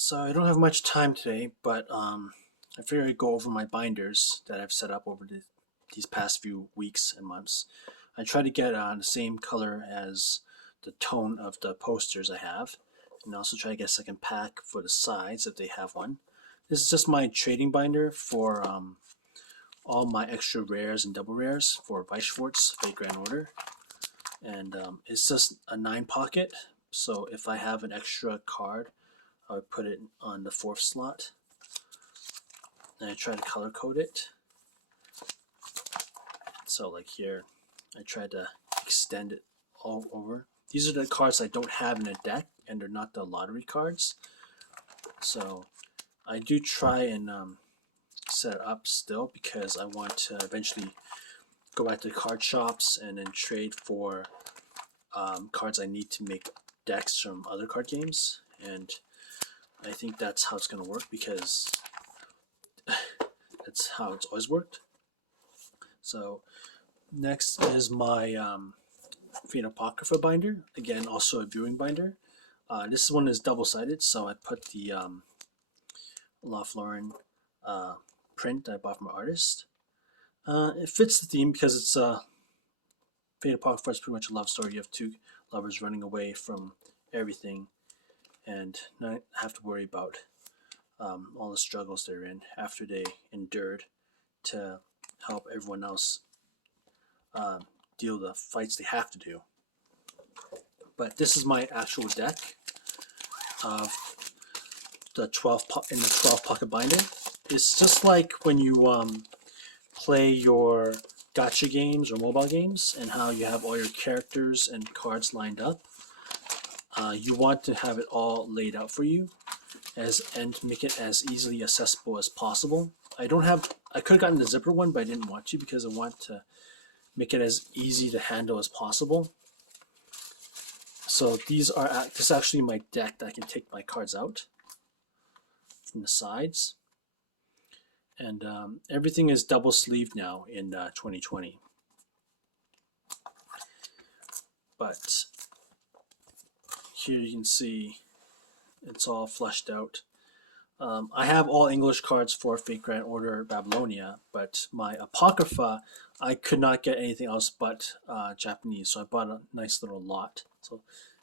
So I don't have much time today, but I figured I'd go over my binders that I've set up over these past few weeks and months. I try to get the same color as the tone of the posters I have, and also try to get a second pack for the sides if they have one. This is just my trading binder for all my extra rares and double rares for weiss schwarz fake grand order, and it's just a 9 pocket. So if I have an extra card, I would put it on the fourth slot, and I try to color code it. So like here, I tried to extend it all over. These are the cards I don't have in a deck, and they're not the lottery cards. So I do try and set it up still because I want to eventually go back to the card shops and then trade for cards I need to make decks from other card games. And I think that's how it's going to work because that's how it's always worked. So next is my Fate Apocrypha binder. Again, also a viewing binder. This one is double-sided, so I put the Ralph Lauren print that I bought from an artist. It fits the theme because it's Fate Apocrypha is pretty much a love story. You have two lovers running away from everything and not have to worry about all the struggles they're in after they endured to help everyone else deal the fights they have to do. But this is my actual deck of the 12 in the 12 pocket binder. It's just like when you play your gacha games or mobile games and how you have all your characters and cards lined up. You want to have it all laid out for you and make it as easily accessible as possible. I could have gotten the zipper one, but I didn't want to because I want to make it as easy to handle as possible. So this is actually my deck that I can take my cards out from the sides. And everything is double sleeved now in 2020. But here you can see it's all fleshed out. I have all English cards for Fate Grand Order Babylonia, but my Apocrypha, I could not get anything else but Japanese, so I bought a nice little lot. So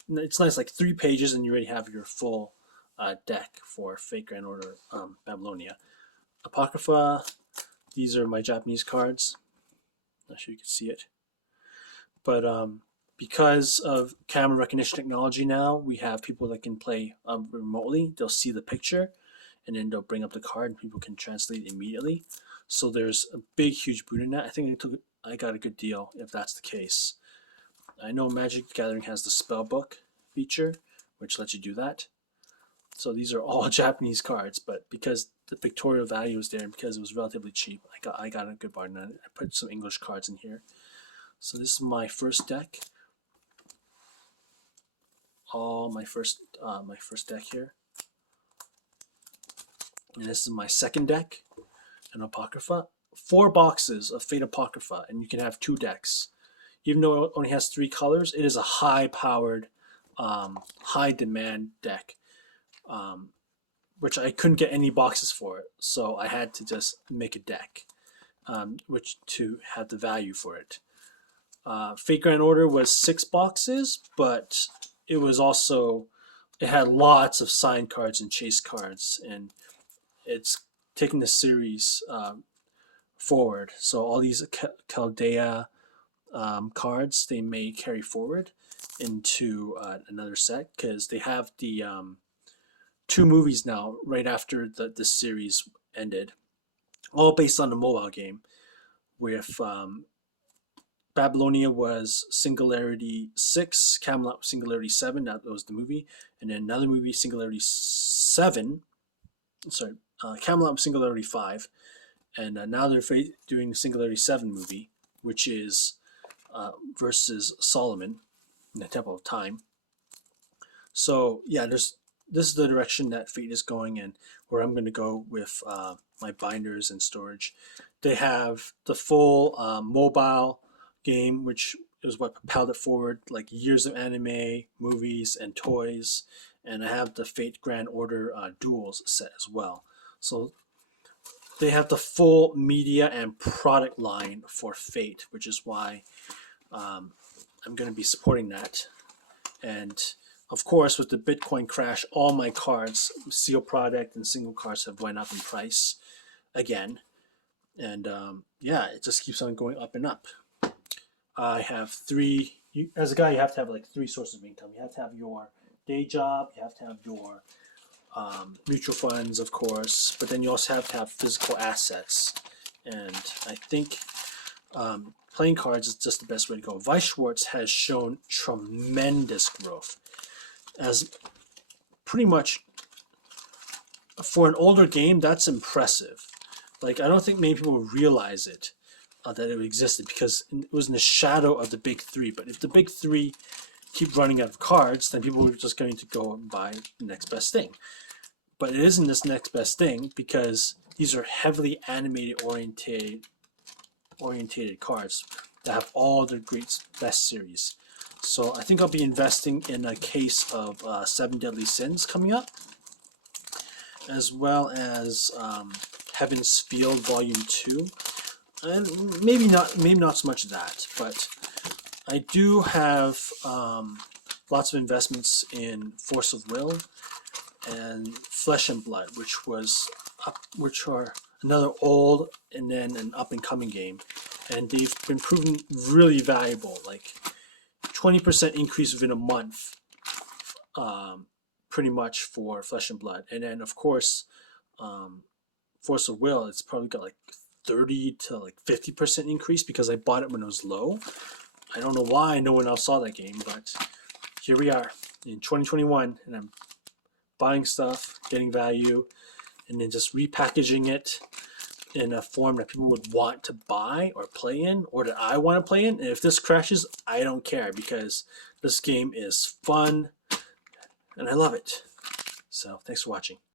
it's nice, like 3 pages, and you already have your full deck for Fate Grand Order Babylonia. Apocrypha, these are my Japanese cards. Not sure you can see it. But because of camera recognition technology now, we have people that can play remotely. They'll see the picture, and then they'll bring up the card, and people can translate immediately. So there's a big, huge boon in that. I think I got a good deal if that's the case. I know Magic the Gathering has the spellbook feature, which lets you do that. So these are all Japanese cards, but because the pictorial value is there and because it was relatively cheap, I got a good bargain on it. I put some English cards in here. So this is my first deck. All my first deck here. And this is my second deck, an Apocrypha. 4 boxes of Fate Apocrypha, and you can have 2 decks. Even though it only has 3 colors, it is a high-powered, high-demand deck, which I couldn't get any boxes for it, so I had to just make a deck, which to have the value for it. Fate Grand Order was 6 boxes, but it had lots of signed cards and chase cards, and it's taking the series forward. So all these Chaldea cards, they may carry forward into another set because they have the 2 movies now right after the series ended, all based on the mobile game, with Babylonia was Singularity 6, Camelot was Singularity 7, that was the movie, and then another movie, Singularity 7, Camelot was Singularity 5, and now they're doing the Singularity 7 movie, which is versus Solomon in the Temple of Time. So yeah, this is the direction that Fate is going and where I'm going to go with my binders and storage. They have the full mobile game, which is what propelled it forward, like years of anime, movies, and toys, and I have the Fate Grand Order Duels set as well. So they have the full media and product line for Fate, which is why I'm going to be supporting that. And of course, with the Bitcoin crash, all my cards, seal product and single cards, have went up in price again. And yeah, it just keeps on going up and up. I have three. As a guy, you have to have like three sources of income. You have to have your day job. You have to have your mutual funds, of course, but then you also have to have physical assets. And I think playing cards is just the best way to go. Weiss Schwarz has shown tremendous growth, as pretty much for an older game, that's impressive. Like, I don't think many people realize it, that it existed, because it was in the shadow of the big three. But if the big three keep running out of cards, then people are just going to go and buy the next best thing. But it isn't this next best thing, because these are heavily animated orientated cards that have all the great best series. So I think I'll be investing in a case of Seven Deadly Sins coming up, as well as Heaven's Field Volume 2. And maybe not so much of that, but I do have lots of investments in Force of Will and Flesh and Blood, which are another old and then an up and coming game, and they've been proven really valuable. Like 20% increase within a month, pretty much for Flesh and Blood, and then of course, Force of Will, it's probably got like 30 to like 50% increase because I bought it when it was low. I don't know why no one else saw that game, but here we are in 2021, and I'm buying stuff, getting value, and then just repackaging it in a form that people would want to buy or play in, or that I want to play in. And if this crashes, I don't care, because this game is fun and I love it. So thanks for watching.